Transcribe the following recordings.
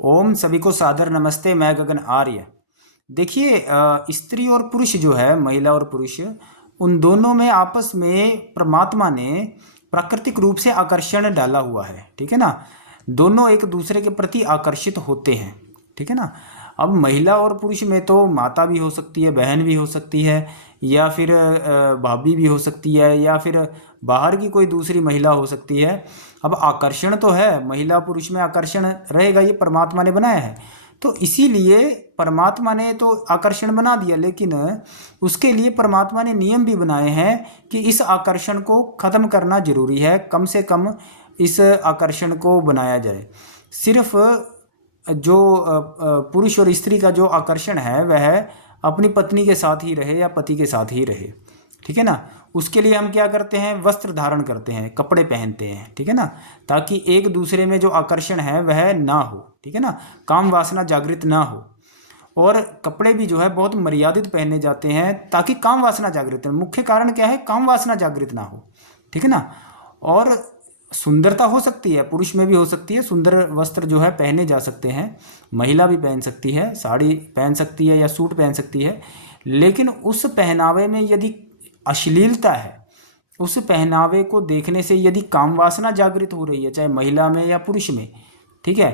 ओम सभी को सादर नमस्ते। मैं गगन आर्य। देखिए, स्त्री और पुरुष जो है, महिला और पुरुष, उन दोनों में आपस में परमात्मा ने प्राकृतिक रूप से आकर्षण डाला हुआ है। ठीक है ना। दोनों एक दूसरे के प्रति आकर्षित होते हैं। ठीक है ना। अब महिला और पुरुष में तो माता भी हो सकती है, बहन भी हो सकती है, या फिर भाभी भी हो सकती है, या फिर बाहर की कोई दूसरी महिला हो सकती है। अब आकर्षण तो है, महिला पुरुष में आकर्षण रहेगा, ये परमात्मा ने बनाया है। तो इसीलिए परमात्मा ने तो आकर्षण बना दिया, लेकिन उसके लिए परमात्मा ने नियम भी बनाए हैं कि इस आकर्षण को ख़त्म करना जरूरी है। कम से कम इस आकर्षण को बनाया जाए। सिर्फ जो पुरुष और स्त्री का जो आकर्षण है वह अपनी पत्नी के साथ ही रहे या पति के साथ ही रहे। ठीक है ना। उसके लिए हम क्या करते हैं, वस्त्र धारण करते हैं, कपड़े पहनते हैं। ठीक है ना। ताकि एक दूसरे में जो आकर्षण है वह ना हो। ठीक है ना। काम वासना जागृत ना हो। और कपड़े भी जो है बहुत मर्यादित पहने जाते हैं ताकि काम वासना जागृत हो। मुख्य कारण क्या है, काम वासना जागृत ना हो। ठीक है ना। और सुंदरता हो सकती है, पुरुष में भी हो सकती है, सुंदर वस्त्र जो है पहने जा सकते हैं। महिला भी पहन सकती है, साड़ी पहन सकती है या सूट पहन सकती है। लेकिन उस पहनावे में यदि अश्लीलता है, उस पहनावे को देखने से यदि काम वासना जागृत हो रही है, चाहे महिला में या पुरुष में, ठीक है,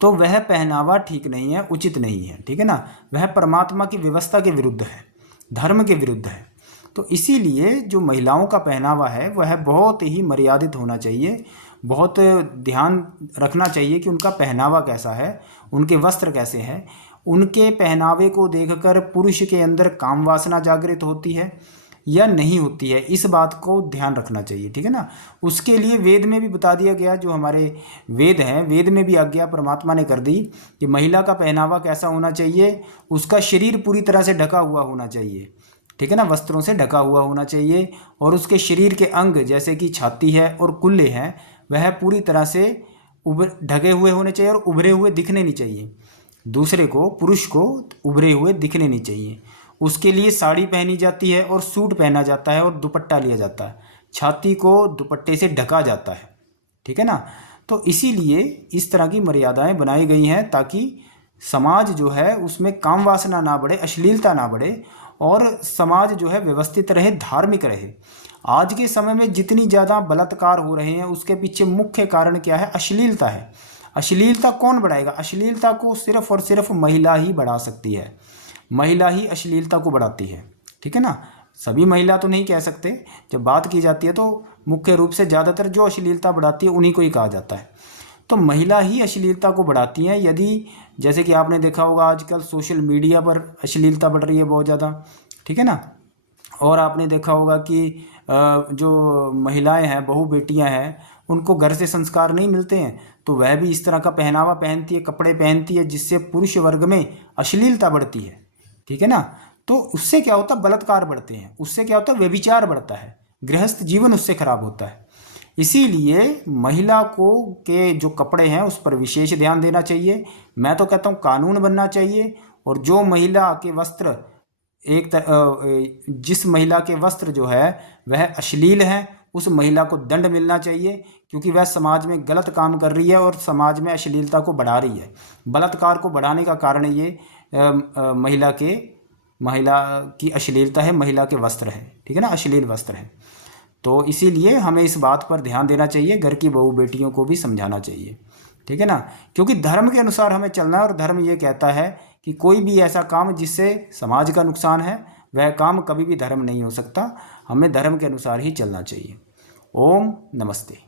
तो वह पहनावा ठीक नहीं है, उचित नहीं है। ठीक है ना। वह परमात्मा की व्यवस्था के विरुद्ध है, धर्म के विरुद्ध है। तो इसीलिए जो महिलाओं का पहनावा है वह बहुत ही मर्यादित होना चाहिए। बहुत ध्यान रखना चाहिए कि उनका पहनावा कैसा है, उनके वस्त्र कैसे हैं। उनके पहनावे को देखकर पुरुष के अंदर काम वासना जागृत होती है या नहीं होती है, इस बात को ध्यान रखना चाहिए। ठीक है ना। उसके लिए वेद में भी बता दिया गया, जो हमारे वेद हैं, वेद में भी आज्ञा परमात्मा ने कर दी कि महिला का पहनावा कैसा होना चाहिए, उसका शरीर पूरी तरह से ढका हुआ होना चाहिए। ठीक है ना। वस्त्रों से ढका हुआ होना चाहिए। और उसके शरीर के अंग जैसे कि छाती है और कुल्ले हैं, वह पूरी तरह से ढके हुए होने चाहिए और उभरे हुए दिखने नहीं चाहिए। दूसरे को, पुरुष को उभरे हुए दिखने नहीं चाहिए। उसके लिए साड़ी पहनी जाती है और सूट पहना जाता है और दुपट्टा लिया जाता है। छाती को दुपट्टे से ढका जाता है। ठीक है ना। तो इसीलिए इस तरह की मर्यादाएं बनाई गई हैं ताकि समाज जो है उसमें काम वासना ना बढ़े, अश्लीलता ना बढ़े, और समाज जो है व्यवस्थित रहे, धार्मिक रहे। आज के समय में जितनी ज़्यादा बलात्कार हो रहे हैं उसके पीछे मुख्य कारण क्या है, अश्लीलता है। अश्लीलता कौन बढ़ाएगा? अश्लीलता को सिर्फ और सिर्फ महिला ही बढ़ा सकती है। महिला ही अश्लीलता को बढ़ाती है। ठीक है ना। सभी महिला तो नहीं कह सकते, जब बात की जाती है तो मुख्य रूप से ज़्यादातर जो अश्लीलता बढ़ाती है उन्हीं को ही कहा जाता है। तो महिला ही अश्लीलता को बढ़ाती हैं। यदि जैसे कि आपने देखा होगा आजकल सोशल मीडिया पर अश्लीलता बढ़ रही है बहुत ज़्यादा। ठीक है ना। और आपने देखा होगा कि जो महिलाएं हैं, बहू बेटियां हैं, उनको घर से संस्कार नहीं मिलते हैं, तो वह भी इस तरह का पहनावा पहनती है, कपड़े पहनती है, जिससे पुरुष वर्ग में अश्लीलता बढ़ती है। ठीक है ना। तो उससे क्या होता है, बलात्कार बढ़ते हैं। उससे क्या होता है, व्यभिचार बढ़ता है, गृहस्थ जीवन उससे खराब होता है। इसीलिए महिला को के जो कपड़े हैं उस पर विशेष ध्यान देना चाहिए। मैं तो कहता हूँ कानून बनना चाहिए। और जो महिला के वस्त्र जिस महिला के वस्त्र जो है वह अश्लील है, उस महिला को दंड मिलना चाहिए, क्योंकि वह समाज में गलत काम कर रही है और समाज में अश्लीलता को बढ़ा रही है। बलात्कार को बढ़ाने का कारण ये महिला की अश्लीलता है, महिला के वस्त्र है। ठीक है ना, अश्लील वस्त्र है। तो इसीलिए हमें इस बात पर ध्यान देना चाहिए, घर की बहू बेटियों को भी समझाना चाहिए। ठीक है ना। क्योंकि धर्म के अनुसार हमें चलना है, और धर्म ये कहता है कि कोई भी ऐसा काम जिससे समाज का नुकसान है वह काम कभी भी धर्म नहीं हो सकता। हमें धर्म के अनुसार ही चलना चाहिए। ओम नमस्ते।